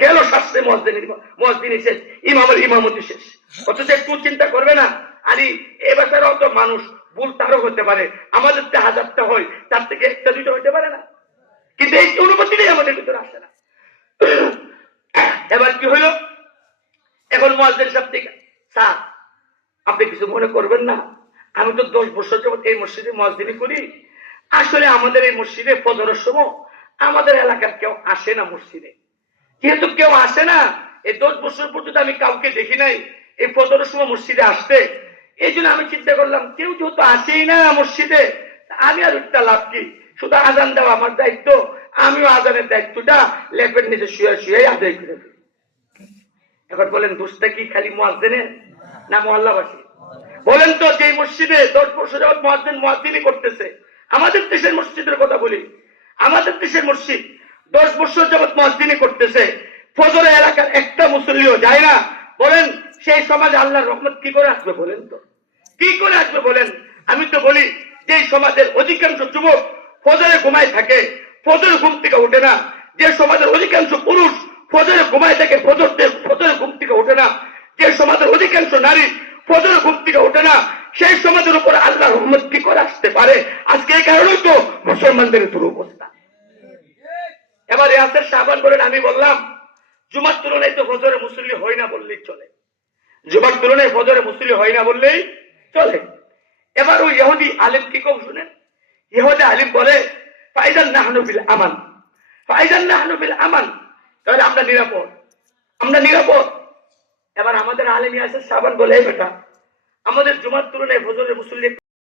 গেল শাস্ত্রে মসদিন মসদিন শেষ ইমামের ইমামতি শেষ। অথচ একটু চিন্তা করবে না, আরে, এ ব্যাপারেও তো মানুষ, ভুল তারও হতে পারে। আমাদের যে হাজারটা হয়, তার থেকে একটা দুটো হতে পারে না। কিন্তু এই অনুমতিটাই আমাদের ভিতরে আসে না। এবার কি হইল? এখন মসজিদ সব থেকে, স্যার, আপনি কিছু মনে করবেন না। আমি তো দশ বছর যাবত এই মসজিদে মসজিদে করি। আসলে আমাদের এই মসজিদে ফজরের সময় আমাদের এলাকার কেউ আসে না মসজিদে। যেহেতু কেউ আসে না। এই দশ বছর পর্যন্ত আমি কাউকে দেখি নাই। এই ফজরের সময় মসজিদে আসতে। এই জন্য আমি চিন্তা করলাম, কেউ যেহেতু আসেই না মসজিদে আমি আর একটা লাভ কি? শুধু আজান দেওয়া আমার দায়িত্ব, আমিও আজানের দায়িত্বটা লেপের নিচে শুয়ে শুয়ে আদায় করে এখন বলেন, দোষটা কি খালি মোয়াজ্জেনের না মহল্লাবাসী বলেন তো যে মসজিদে দশ বছর যাবত মোয়াজ্জেন মোয়াজ্জিনই করতেছে, আমাদের দেশের মসজিদের কথা বলি। আমাদের দেশের মসজিদ দশ বছর যাবত মোয়াজ্জিনই করতেছে। ফজরে এলাকার একটা মুসল্লিও যায় না। বলেন, সেই সমাজে আল্লাহর রহমত কি করে আসবে বলেন তো? কি করে আসবে বলেন? আমি তো বলি যে সমাজের অধিকাংশ যুবক ফজরে ঘুমায় থাকে, ফজরে ঘুম থেকে ওঠে না। যে সমাজের অধিকাংশ পুরুষ ফজরে ঘুমায় থাকে, ফজর ফজরে ঘুম থেকে ওঠে না। যে সমাজের অধিকাংশ নারী ফজরে ঘুম থেকে ওঠে না, সেই সমাজের উপর আল্লাহ রহমত কি করে আসতে পারে? আজকে এই কারণেই তো মুসলমানদের পুরো অবস্থা এবার ইয়াসের সাবান বলেন, আমি বললাম, জুমার তুলনায় তো ফজরে মুসল্লি হয় না বললেই চলে। জুমার তুলনায় ফজরে মুসল্লি হয় না বললেই চলে। এবার ওই ইহুদি আলিম কি কম শুনেন? ইহুদি আলিম বলে, ফাইজান নাহনু বিল আমান ফাইজান নাহনু বিল আমান তাহলে আমরা নিরাপদ। আমরা নিরাপদ। এবার আমাদের আলিম ইয়াসের সাবান বলে, "এই বেটা, আমাদের জুমার তুলনায় ফজরের মুসল্লি